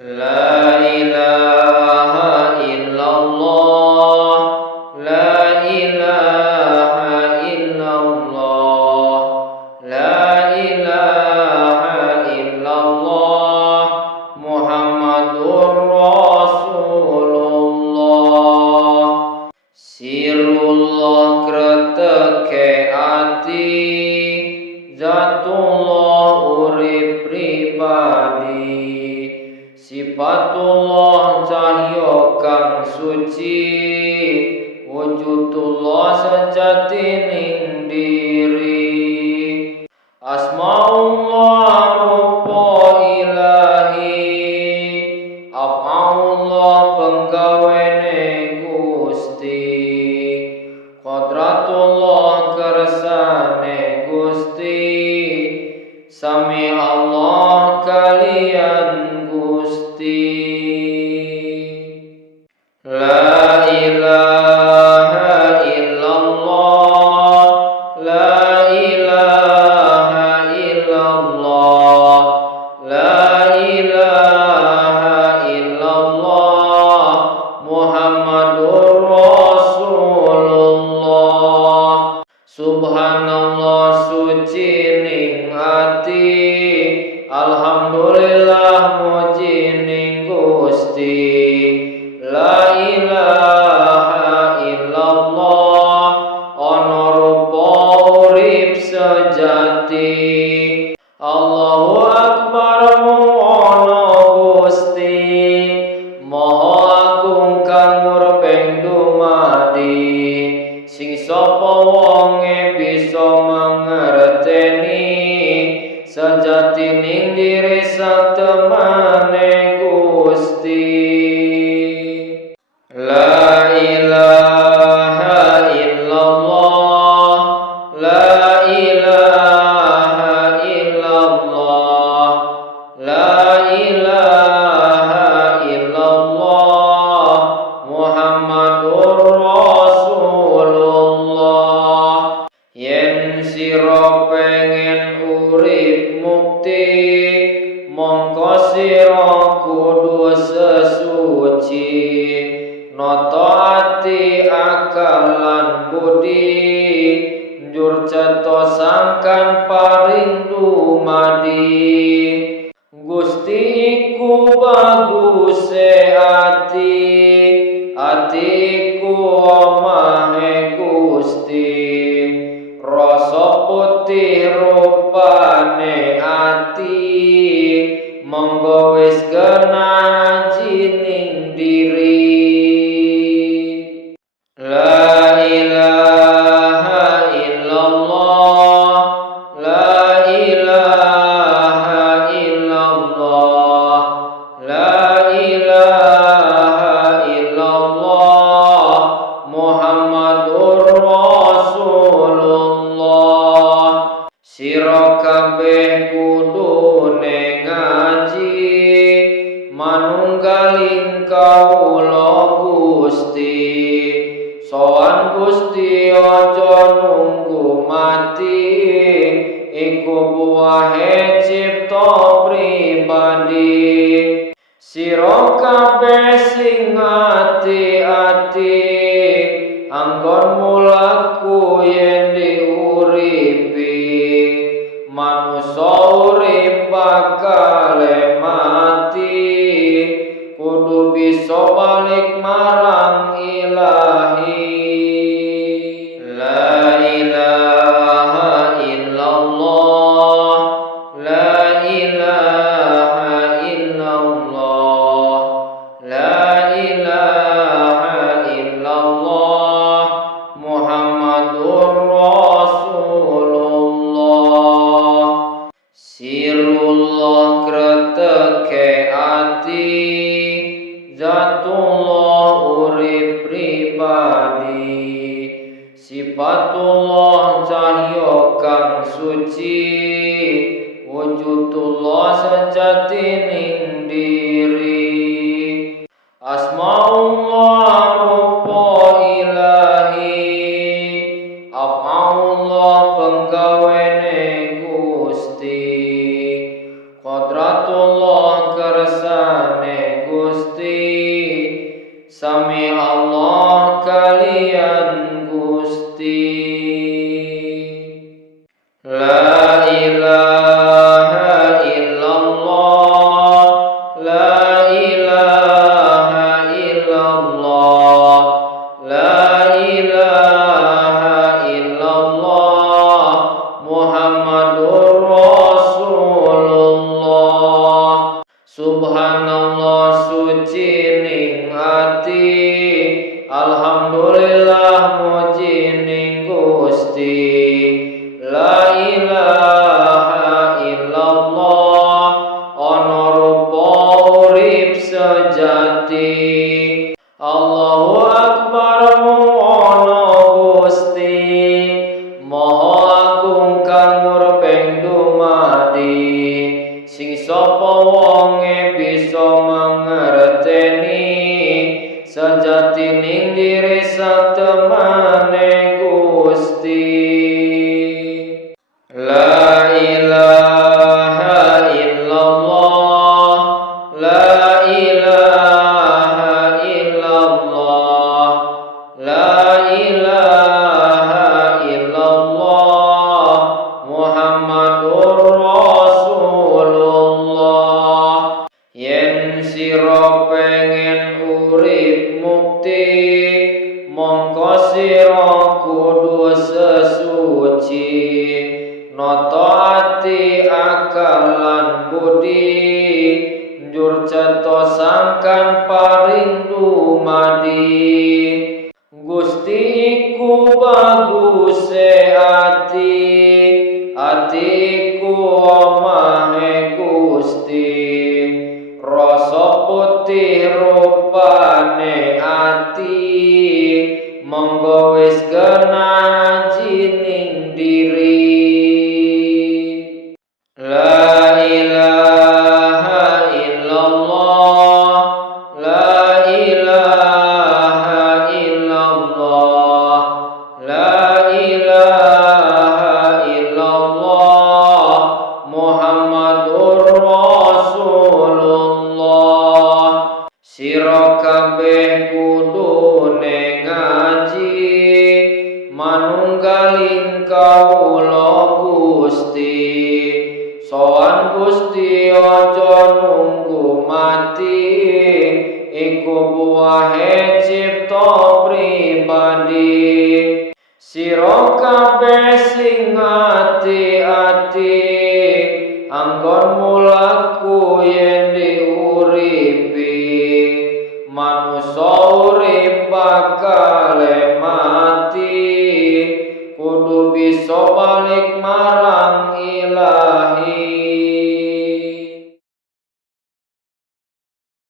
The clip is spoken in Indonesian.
La ilaha illallah, la ilaha illallah, la ilaha illallah, Muhammadur Rasulullah. Sirullah kreteke ati, zatullah urip pribadi. Sifatullah cahya kang suci, wujudullah sejatining diri. Asmaullah rupa ilahi, af'aullah penggawene Gusti. Qodratullah kersane Gusti, sami Allah kalian La ilaha illallah, la ilaha illallah, la ilaha illallah, Muhammadur Rasulullah. Subhanallah suci ning ati, alhamdulillah muji ning Gusti. La ilaha illallah, ana rupa urip sejati. Allahu akbar ana Gusti, maha agung kang murbeng dumadi. Sing sapa wonge bisa mangerteni, sejatining diri satemene Gusti. La ilaha illallah, la ilaha illallah, la ilaha illallah, Muhammadur Rasulullah. Yen sira pengen urip mukti, mongko sira kudu sesuci. Noto ati akal lan budi, njur cetha sangkan paring dumadi. Gusti iku baguse ati, ati iku omahe Gusti. Rasa putih rupane ati, monggo wis genah jining diri. La ilaha illallah, la ilaha illallah, la ilaha illallah, Muhammadur Rasulullah. Sira kabeh kudune ngaji, manunggaling kawula Gusti. Sowan Gusti aja nunggu mati, iku buahe cipta pribadi. Sira kabeh sing ati-ati, anggon mulaku yen diuripi. Manusa urip bakal mati, kudu bisa balik marang Ilahi. La ilaha illallah, la ilaha illallah, la ilaha illallah, Muhammadur Rasulullah. Sirullah kreteke ati, zatullah urip pribadi. Sifatullah cahya kang suci, wujudullah sejatining diri. Asmaullah rupa ilahi, af'aullah penggawene Gusti. Qodratullah kersane wonge bisa mangerteni sejatining diri satemene Gusti. La ilaha illallah, la ilaha illallah, la ilaha illallah, Muhammadur Rasulullah. Yen sira pengen urip mukti, mongko sira kudu sesuci, noto ati akal lan budi, njur cetha sangkan paring dumadi. Gusti iku baguse ati, ati iku omahe Gusti. Rasa putih rupane ati, monggo wis genah jining diri. La ilaha illallah, la ilaha illallah, la ilaha illallah, Muhammadur Rasulullah. Sira kabeh kudune ngaji manunggaling kawula Gusti. Sowan Gusti aja nunggu mati, iku buahe cipta pribadi. Sira kabeh sing ati-ati, anggon mulaku yen diuripi. Manusa urip bakal mati, kudu bisa balik marang Ilahi.